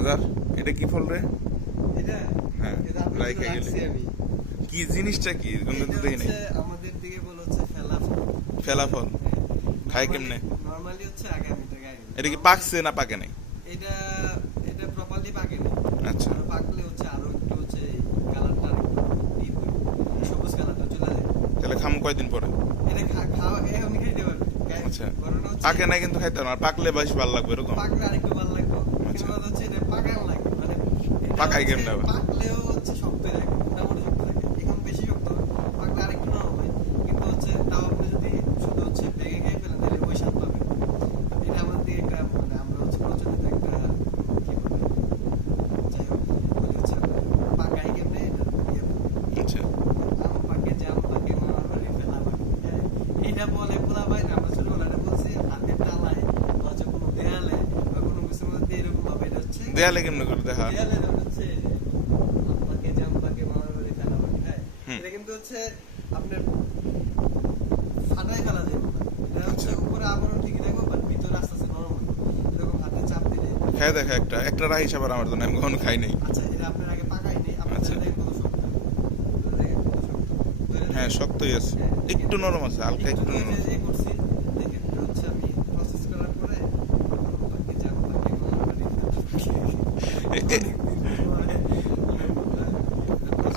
হাজার এটা কি ফল রে? এটা হ্যাঁ এটা আপনার রাইখা জন্য গেলে রাখছি আমি। কি জিনিসটা কি কোনদিন তো এটা দেখি নাই। হচ্ছে আমাদের দিকে বলে হচ্ছে ফেলাফল। ফেলা ফল খায় কেমনে? নরমালি হচ্ছে আগামীটা গায়ে। এটা কি পাকছে না পাকে নাই? এটা এটা প্রপারলি পাকে না। আচ্ছা আরো পাকলে হচ্ছে আরো একটু হচ্ছে কালারটা আরেকটু ডিপ হয়, সবুজ কালারটা চলে যায়। তাহলে খাম কয়দিন পরে? এটা খাওয়া এখনই খাইতে পারবে। আচ্ছা ঘটনা হচ্ছে পাকে নাই কিন্তু খাইতে পারবো না, পাকলে বেশ ভালো লাগবে এরকম। পাকলে আরেকটু ভালো লাগবে। আচ্ছা। কিন্তু হচ্ছে এটা পাকানো লাগে মানে এটা পাকাই হচ্ছে কেমনে আবার? পাকলেও হচ্ছে শক্ত লাগে, মোটামুটি শক্ত লাগে। এখন বেশি শক্ত পাকলে আরেকটু নরম হয়, কিন্তু হচ্ছে তাও আপনি যদি শুধু হচ্ছে ভেঙে খেয়ে ফেলেন তাহলে ওই স্বাদ পাবেন। এটা আমাদের দিকে একটা মানে আমরা হচ্ছে প্রচলিত একটা কি বলে যাই হোক বলি হচ্ছে পাকাই কেমনে এটা ইয়ে বলে। আচ্ছা আম পাকে জাম পাকে মামার বাড়ি ফেলা পাকে, হ্যাঁ এটা বলে পোলা ভাই না, আমরা ছোটবেলায় বলছি হাতের তালায় বা হচ্ছে কোনো দেয়ালে বা কোনো কিছুর মধ্যে এরকম ভাবে এটা হচ্ছে দেয়ালে কেমনে করে দেখা? দেয়ালে যেমন হচ্ছে আম পাকে জাম পাকে মামার বাড়ি ফেলা পাকে, হ্যাঁ হুম। এটা কিন্তু হচ্ছে আপনার ফাটায় ফেলা যায় না, এটা হচ্ছে আচ্ছা। উপরে আবরণ ঠিকই থাকবে বাট ভিতরে আস্তে আস্তে নরম হবে, এরকম হাতে চাপ দিলে। খাই দেখা একটা একটা রাহি সাবার আমার জন্য, আমি কখনো খাই নাই। আচ্ছা এটা আপনার আগে পাকাই নেই, আপনার আচ্ছা। দেখেন কত শক্ত, দেখেন কত শক্ত। হ্যাঁ শক্তই আছে, একটু নরম আছে, হালকা একটু নরম আছে। যে করছি দেখেন এটা হচ্ছে আমি প্রসেস করার পরে আম পাকে জাম পাকে মামার বাড়ি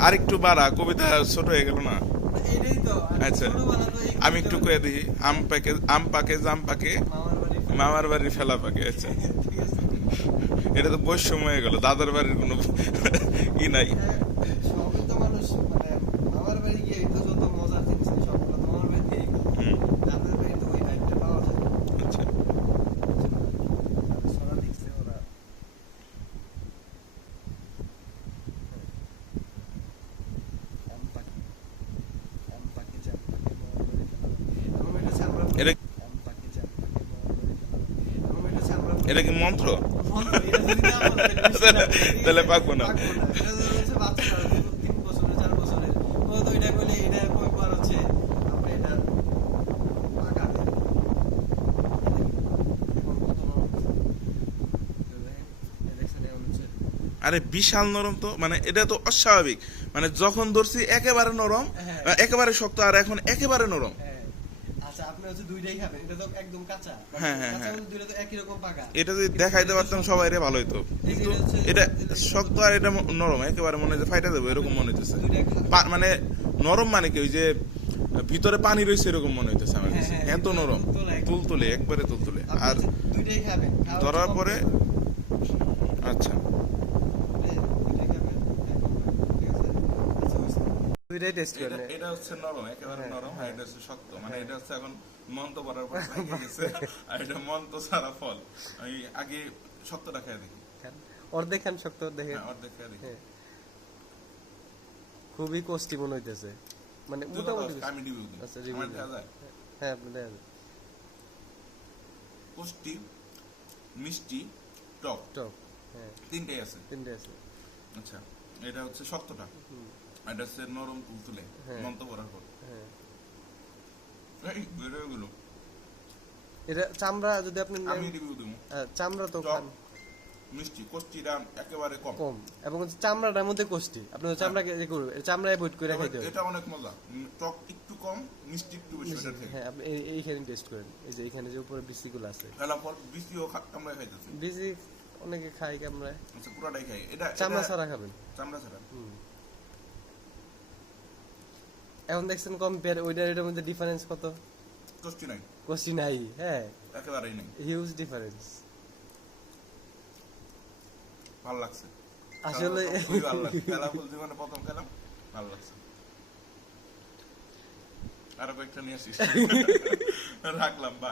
আর একটু বাড়া, কবিতা ছোট হয়ে গেল না? এটাই তো আচ্ছা ছোটবেলা তো এই আমি একটু কয়ে দিই, আম পাকে জাম পাকে মামার বাড়ি মামার বাড়ির ফেলা পাকে। আচ্ছা ঠিক আছে। এটা তো বৈষম্য হয়ে গেল, দাদার বাড়ির কোনো ই নাই। সবই তো মানুষ মানে মামার বাড়ি গিয়ে তো যত মজার জিনিস সবগুলো তো মামার বাড়ি দিয়ে হুম, দাদার বাড়ি তো ওই ভাইবটা পাওয়া যায় না। আচ্ছা সোনা দেখছে ওরা আম পাকে জাম পাকে মামার বাড়ি ফেলা। এবং এটা হচ্ছে আমরা এটা আম পাকে জাম পাকে মামার বাড়ি ফেলা। এবং এটা হচ্ছে আমরা এটা কি মন্ত্র? এটা যদি না বলে তাহলে পাকবো না। পাকবো না। এটা হচ্ছে বাচ্চারা 3 বছরের 4 বছরের ও তো এটা বলে এটা কয়েকবার হচ্ছে আপনি এটা পাকাবে। এখন কত নরম হচ্ছে। তো দেখেন, এই দেখছেন এখন হচ্ছে আরে বিশাল নরম তো, মানে এটা তো অস্বাভাবিক। মানে যখন ধরছি একেবারে নরম, হ্যাঁ। একেবারে শক্ত, আর এখন একেবারে নরম। হ্যাঁ। আচ্ছা আপনি হচ্ছে দুইটাই খাবেন, এটা তো একদম কাঁচা। হ্যাঁ, হ্যাঁ, কাঁচা হ্যাঁ। বলতে দুইটা তো একই রকম পাকা। এটা যদি দেখাইতে পারতাম সবাই রে ভালো হইতো, কিন্তু এটা শক্ত আর এটা নরম, একেবারে মনে হচ্ছে ফাইটা দেবো এরকম মনে হইতেছে। দুইটা মানে নরম মানে কি, ওই যে ভিতরে পানি রয়েছে এরকম মনে হইতেছে আমার কাছে, হ্যাঁ, এত নরম, তুলতুলে একবারে তুলতুলে। আপনি আর হচ্ছে দুইটাই খাবেন। খাওয়া ধরার হচ্ছে পরে আচ্ছা দুইটাই টেস্ট এটা করলে এটা হচ্ছে নরম, একেবারে হ্যাঁ, নরম, আর হ্যাঁ। এটা হচ্ছে শক্ত। মানে হ্যাঁ। এটা হচ্ছে এখন মন্ত করার পর পাইকে গেছে, আর এটা মন্ত ছাড়া ফল। আমি আগে শক্তটা খেয়ে দেখি। অর্ধেক খান শক্ত দেখে হ্যাঁ অর্ধেক খেয়ে দেখি। খুবই কষ্টি মনে হইতেছে, মানে তুই মোটামুটি বল, আমি রিভিউ দিই। আচ্ছা, review আমার দাও। দেখা যায় হ্যাঁ আপনি দেখেন পুষ্টি, মিষ্টি, টক, টক, হ্যাঁ তিনটাই আছে। তিনটে আছে। আচ্ছা এটা হচ্ছে শক্তটা, হুম, আর এটা হচ্ছে নরম তুলতুলে হ্যাঁ। মন্ত করার পর। হ্যাঁ এই বের হয়ে গেল। এটা চামড়া যদি আপনি নেন, আমি রিভিউ দিব। চামড়া তো টক, খান মিষ্টি, কষ্টিটা একেবারে কম। কম, এবং হচ্ছে চামড়াটার মধ্যে কষ্টি, আপনি চামড়াকে ইয়ে করবে, চামড়া অ্যাভয়েড করে তবে খাইতে হবে। এটা অনেক মজা। টক একটু কম, মিষ্টি একটু বেশি ওটার থেকে। হ্যাঁ আপনি এইখানে টেস্ট করেন, এই যে এখানে যে উপরে বিচিগুলো আছে, ফলাফল বিসিও আমরা খাইতেছি। বিচি অনেকে খায় কামড়ায়, আচ্ছা পুরাটাই খাই। এটা চামড়া এটা- ছাড়া খাবেন। চামড়া ছাড়া। হুম। এখন দেখছেন কম্পেয়ার ওইটার এটার মধ্যে ডিফারেন্স কত? কষ্টি নাই, কষ্টি নাই, হ্যাঁ একেবারেই নাই। হিউজ ডিফারেন্স ভালো লাগছে আসলে। খুবই ভালো লাগছে। ফলাফল জীবনে প্রথম খেলাম, ভালো লাগছে। আরো কয়েকটা নিয়ে আসিস। রাখলাম, বাই।